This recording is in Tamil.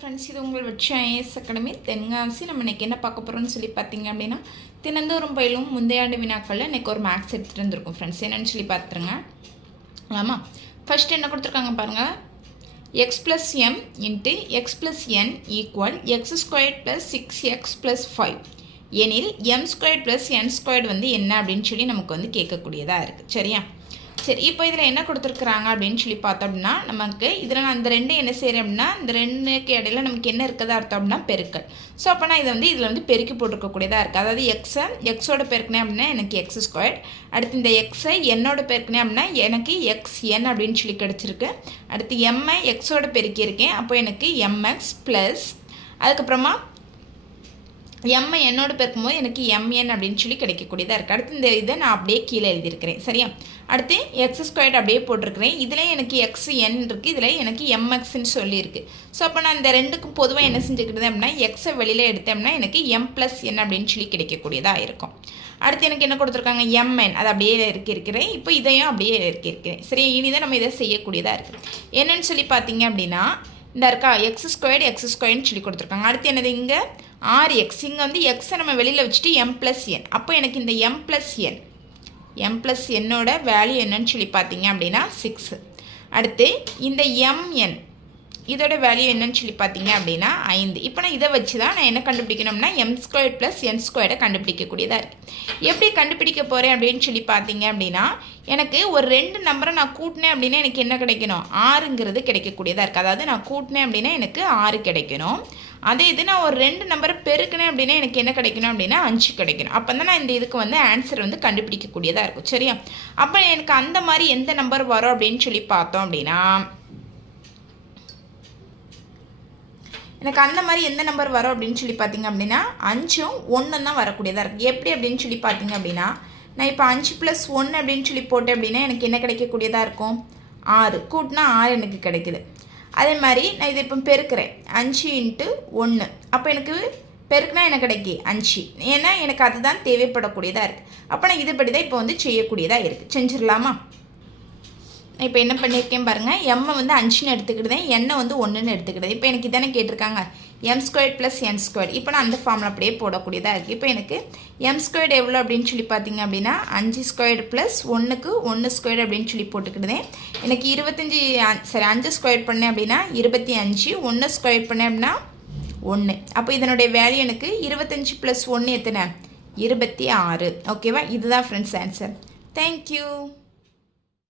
ஃப்ரெண்ட்ஸ், இது உங்கள் வெற்றி ஐஏஎஸ் அகாடமி தென்காசி. நம்ம இன்றைக்கி என்ன பார்க்க போகிறோம்னு சொல்லி பார்த்தீங்க அப்படின்னா, தினந்தோறும் பயிலும் முந்தைய ஆண்டு வினாக்களில் இன்றைக்கி ஒரு மேக்ஸ் எடுத்துகிட்டு இருந்திருக்கும் ஃப்ரெண்ட்ஸ். என்னென்னு சொல்லி பார்த்துருங்க. ஆமாம், ஃபஸ்ட்டு என்ன கொடுத்துருக்காங்க பாருங்கள். X plus m into x plus n equal x squared plus 6x plus 5 எனில் m squared plus n squared வந்து என்ன அப்படின்னு சொல்லி நமக்கு வந்து கேட்கக்கூடியதாக இருக்குது. சரியா? சரி, இப்போ இதில் என்ன கொடுத்துருக்குறாங்க அப்படின்னு சொல்லி பார்த்தோம் அப்படின்னா, நமக்கு இதில் நான் இந்த ரெண்டு என்ன செய்கிறேன் அப்படின்னா, இந்த ரெண்டுக்கு இடையில நமக்கு என்ன இருக்கதா அர்த்தம் அப்படின்னா பெருக்கல். ஸோ அப்போ நான் இதை வந்து இதில் வந்து பெருக்கி போட்டிருக்கக்கூடியதாக இருக்குது. அதாவது எக்ஸோட பெருக்கினேன் அப்படின்னா எனக்கு எக்ஸ் ஸ்கொயர், அடுத்து இந்த எக்ஸை என்னோட பெருக்கினேன் அப்படின்னா எனக்கு எக்ஸ்என் அப்படின்னு சொல்லி கிடச்சிருக்கு. அடுத்து எம்ஐ எக்ஸோட பெருக்கியிருக்கேன், அப்போ எனக்கு எம்எக்ஸ் ப்ளஸ் அதுக்கப்புறமா எம்ஐ என்னோட பெருக்கும்போது எனக்கு எம்என் அப்படின்னு சொல்லி கிடைக்கக்கூடியதாக இருக்குது. அடுத்து இந்த இதை நான் அப்படியே கீழே எழுதியிருக்கிறேன். சரியா? அடுத்து எக்ஸ் ஸ்கொயர்ட் அப்படியே போட்டிருக்கிறேன். இதில் எனக்கு எக்ஸ் என் இருக்குது, இதில் எனக்கு எம்எக்ஸ்ன்னு சொல்லியிருக்கு. ஸோ அப்போ நான் இந்த ரெண்டுக்கும் பொதுவாக என்ன செஞ்சுக்கிட்டது அப்படின்னா, எக்ஸை வெளியில் எடுத்தோம்னா எனக்கு எம் ப்ளஸ் என் அப்படின்னு சொல்லி கிடைக்கக்கூடியதாக இருக்கும். அடுத்து எனக்கு என்ன கொடுத்துருக்காங்க, எம்என், அதை அப்படியே இருக்கிறேன். இப்போ இதையும் அப்படியே இருக்கிறேன். சரி, இனிதான் நம்ம இதை செய்யக்கூடியதாக இருக்குது. என்னன்னு சொல்லி பார்த்தீங்க அப்படின்னா, இந்த இருக்கா எக்ஸ் ஸ்கொயர்னு சொல்லி கொடுத்துருக்காங்க. அடுத்து என்னது, இங்கே ஆர்எக்ஸ், இங்கே வந்து எக்ஸை நம்ம வெளியில் வச்சுட்டு எம் ப்ளஸ் என். அப்போ எனக்கு இந்த எம் ப்ளஸ் என்னோட வேல்யூ என்னன்னு சொல்லி பார்த்தீங்க அப்படின்னா 6. அடுத்து இந்த எம்என் இதோட வேல்யூ என்னன்னு சொல்லி பார்த்தீங்க அப்படின்னா 5. இப்போ நான் இதை வச்சு தான் நான் என்ன கண்டுபிடிக்கணும்னா எம் ஸ்கொயர் ப்ளஸ் என் ஸ்கொயரை கண்டுபிடிக்கக்கூடியதாக இருக்குது. எப்படி கண்டுபிடிக்க போகிறேன் அப்படின்னு சொல்லி பார்த்தீங்க அப்படின்னா, எனக்கு ஒரு 2 நம்பரை நான் கூட்டினேன் அப்படின்னா எனக்கு என்ன கிடைக்கணும், 6ங்கிறது கிடைக்கக்கூடியதாக இருக்குது. அதாவது நான் கூட்டினேன் அப்படின்னா எனக்கு 6 கிடைக்கணும். அதே இது நான் ஒரு 2 நம்பரை பெருக்கினேன் அப்படின்னா எனக்கு என்ன கிடைக்கணும் அப்படின்னா 5 கிடைக்கணும். அப்போ தான் நான் இந்த இதுக்கு வந்து ஆன்சர் வந்து கண்டுபிடிக்கக்கூடியதாக இருக்கும். சரியா? அப்போ எனக்கு அந்த மாதிரி எந்த நம்பர் வரும் அப்படின்னு சொல்லி பார்த்தோம் அப்படின்னா, எனக்கு அந்த மாதிரி எந்த நம்பர் வரும் அப்படின்னு சொல்லி பார்த்தீங்க அப்படின்னா 5ம் 1 தான் வரக்கூடியதாக இருக்குது. எப்படி அப்படின்னு சொல்லி பார்த்தீங்க அப்படின்னா, நான் இப்போ 5 + 1 அப்படின்னு சொல்லி போட்டேன் அப்படின்னா எனக்கு என்ன கிடைக்கக்கூடியதாக இருக்கும், 6. கூட்டினா 6 எனக்கு கிடைக்குது. அதே மாதிரி நான் இதை இப்போ பெருக்கிறேன், 5 × 1. அப்போ எனக்கு பெருக்குனா என்ன கிடைக்கி 5. ஏன்னா எனக்கு அதுதான் தேவைப்படக்கூடியதாக இருக்குது. அப்போ நான் இதுபடி தான் இப்போ வந்து செய்யக்கூடியதாக இருக்குது. செஞ்சிடலாமா? இப்போ என்ன பண்ணியிருக்கேன் பாருங்கள், எம்மை வந்து 5ன்னு எடுத்துக்கிட்டேன், எண்ணை வந்து 1ன்னு எடுத்துக்கிட்டேன். இப்போ எனக்கு இதானே கேட்டிருக்காங்க, M square plus n square. இப்போ நான் அந்த ஃபார்மில் அப்படியே போடக்கூடியதாக இருக்குது. இப்போ எனக்கு எம் ஸ்கொயர் எவ்வளோ அப்படின்னு சொல்லி பார்த்தீங்க அப்படின்னா 5 ஸ்கொயர் ப்ளஸ் 1க்கு 1 ஸ்கொயர் அப்படின்னு சொல்லி போட்டுக்கிட்டேன். எனக்கு 5 ஸ்கொயர் பண்ணேன் அப்படின்னா 25, 1 ஸ்கொயர் பண்ணேன் அப்படின்னா 1. அப்போ இதனுடைய வேல்யூ எனக்கு 25 + 1 எத்தனை, 26. ஓகேவா? இதுதான் ஃப்ரெண்ட்ஸ் ஆன்சர். தேங்க்யூ.